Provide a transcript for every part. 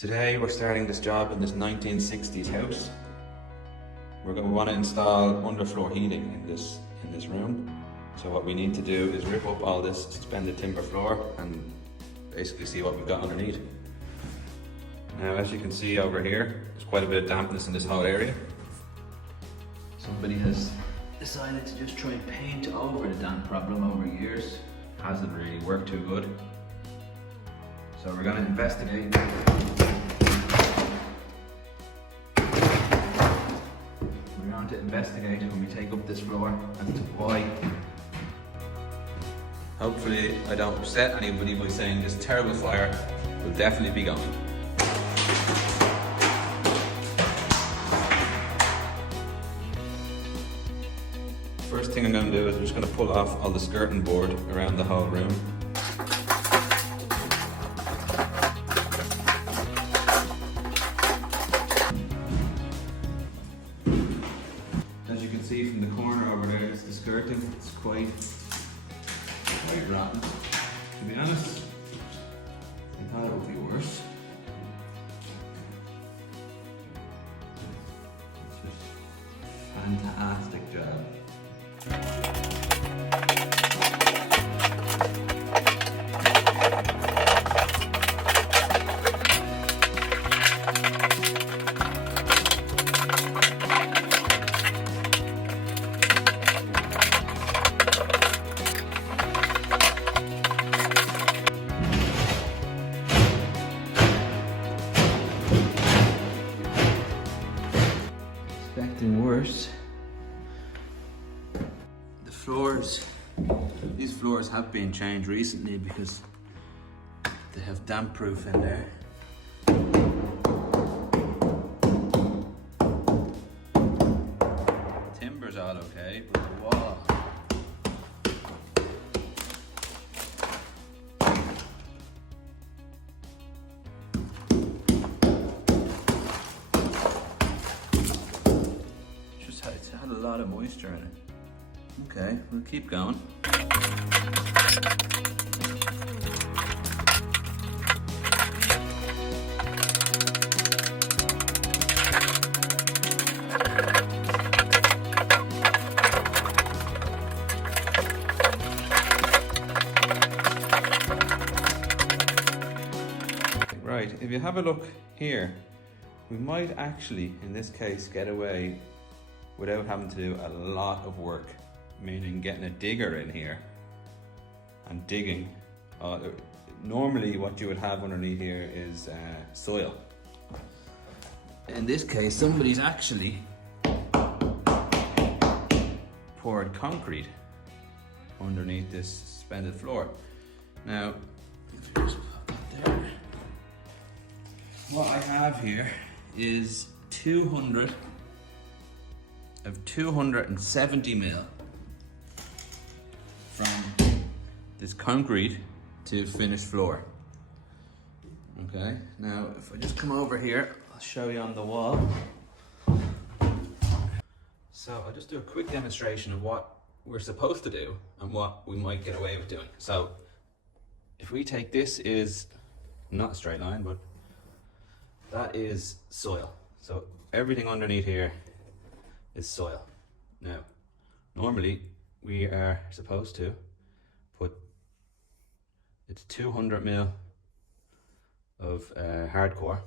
Today we're starting this job in this 1960s house. We want to install underfloor heating in this room. So what we need to do is rip up all this suspended timber floor and basically see what we've got underneath. Now, as you can see over here, there's quite a bit of dampness in this whole area. Somebody has decided to just try and paint over the damp problem over years. Hasn't really worked too good. So we're going to investigate. We're going to investigate when we take up this floor as to why. Hopefully I don't upset anybody by saying this terrible fire will definitely be going. First thing I'm going to do is I'm just going to pull off all the skirting board around the whole room. As you can see from the corner over there, it's the skirting. It's quite rotten. To be honest, I thought it would be worse. It's just fantastic job. Expecting worse. The floors, these floors have been changed recently because they have damp proof in there. Timber's all okay, but the wall. It's had a lot of moisture in it. Okay, we'll keep going. Right, if you have a look here, we might actually, in this case, get away without having to do a lot of work, meaning getting a digger in here and digging. Normally what you would have underneath here is soil. In this case, somebody's actually poured concrete underneath this suspended floor. Now, if you just put that there, what I have here is 270 mil from this concrete to finished floor. Okay, now if I just come over here, I'll show you on the wall. So I'll just do a quick demonstration of what we're supposed to do and what we might get away with doing. So if we take this, is not a straight line, but that is soil. So everything underneath here is soil. Now, normally we are supposed to put, it's 200 mil of hardcore,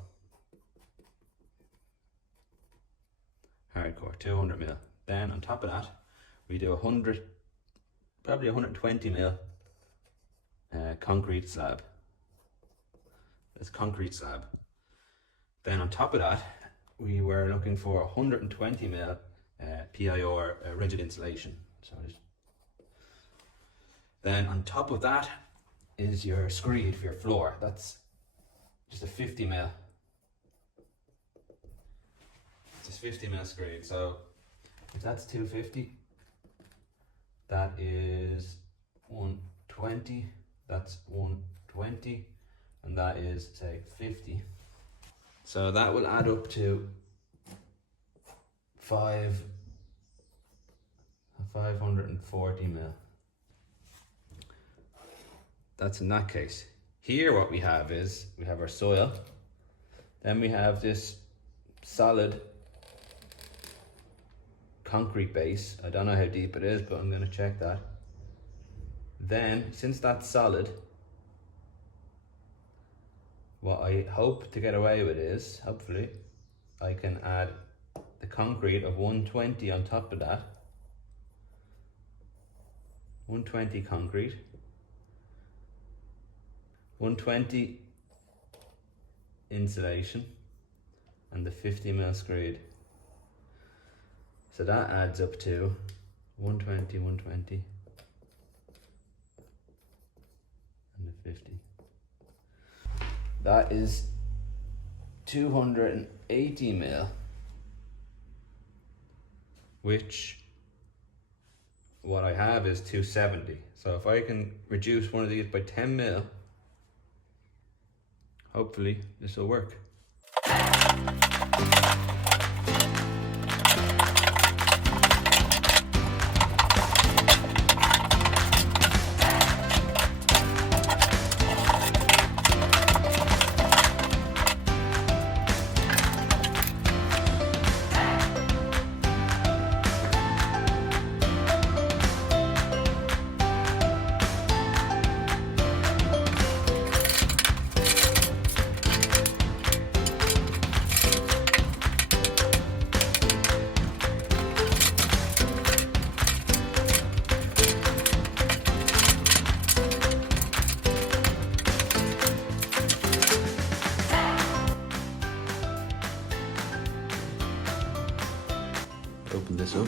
200 mil. Then on top of that, we do probably 120 mil concrete slab. That's concrete slab. Then on top of that, we were looking for 120 mil PIR rigid insulation. So then on top of that is your screed for your floor. That's just a 50 mil. Just 50 mil screed. So if that's 250, that is 120. That's 120, and that is, say, 50. So that will add up to 540 mil. That's in that case. Here what we have is, we have our soil, Then we have this solid concrete base. I don't know how deep it is, but I'm gonna check that. Then, since that's solid, what I hope to get away with is, hopefully, I can add the concrete of 120 on top of that. 120 concrete. 120 insulation. And the 50mm screed. So that adds up to 120, 120. And the 50. That is 280mm, which what I have is 270. So if I can reduce one of these by 10mm, hopefully this will work. Open this up.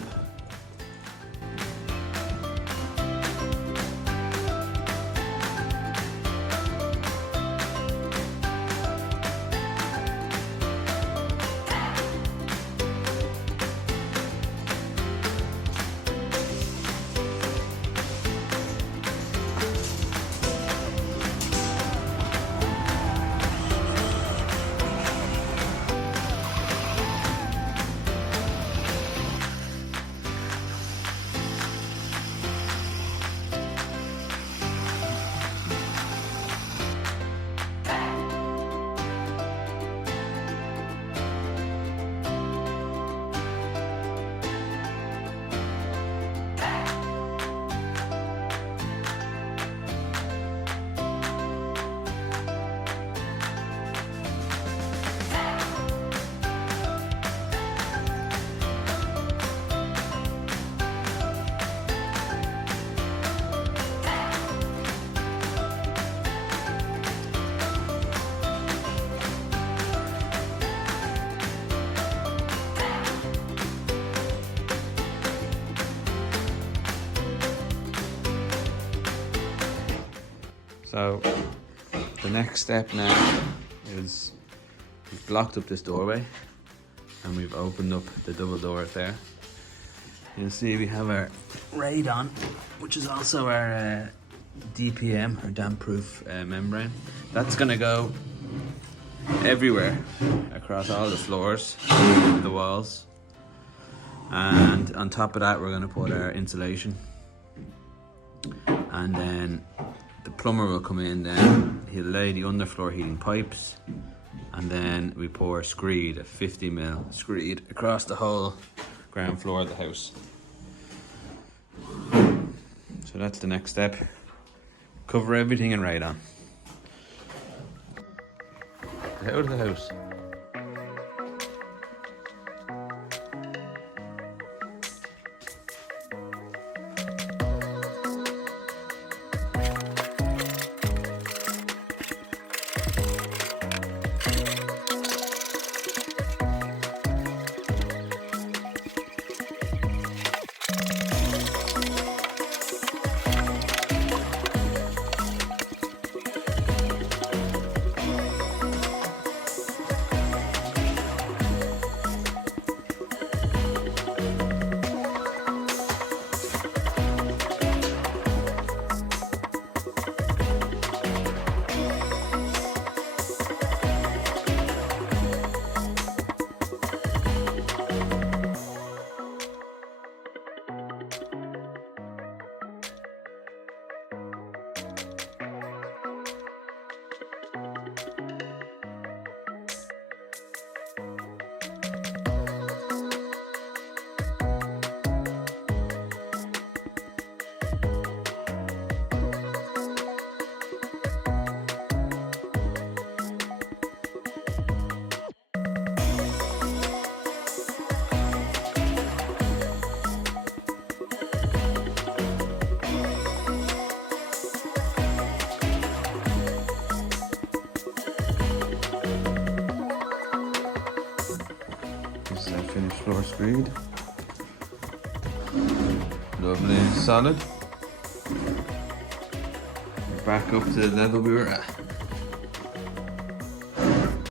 So the next step now is we've blocked up this doorway and we've opened up the double door there. You'll see we have our radon, which is also our DPM, or damp proof membrane. That's gonna go everywhere across all the floors, the walls, and on top of that we're gonna put our insulation, and then the plumber will come in, then he'll lay the underfloor heating pipes, and then we pour screed, a 50mm screed, across the whole ground floor of the house. So that's the next step. Cover everything in radon. Out of the house. Finished floor screed. Lovely and solid. Back up to the level we were at.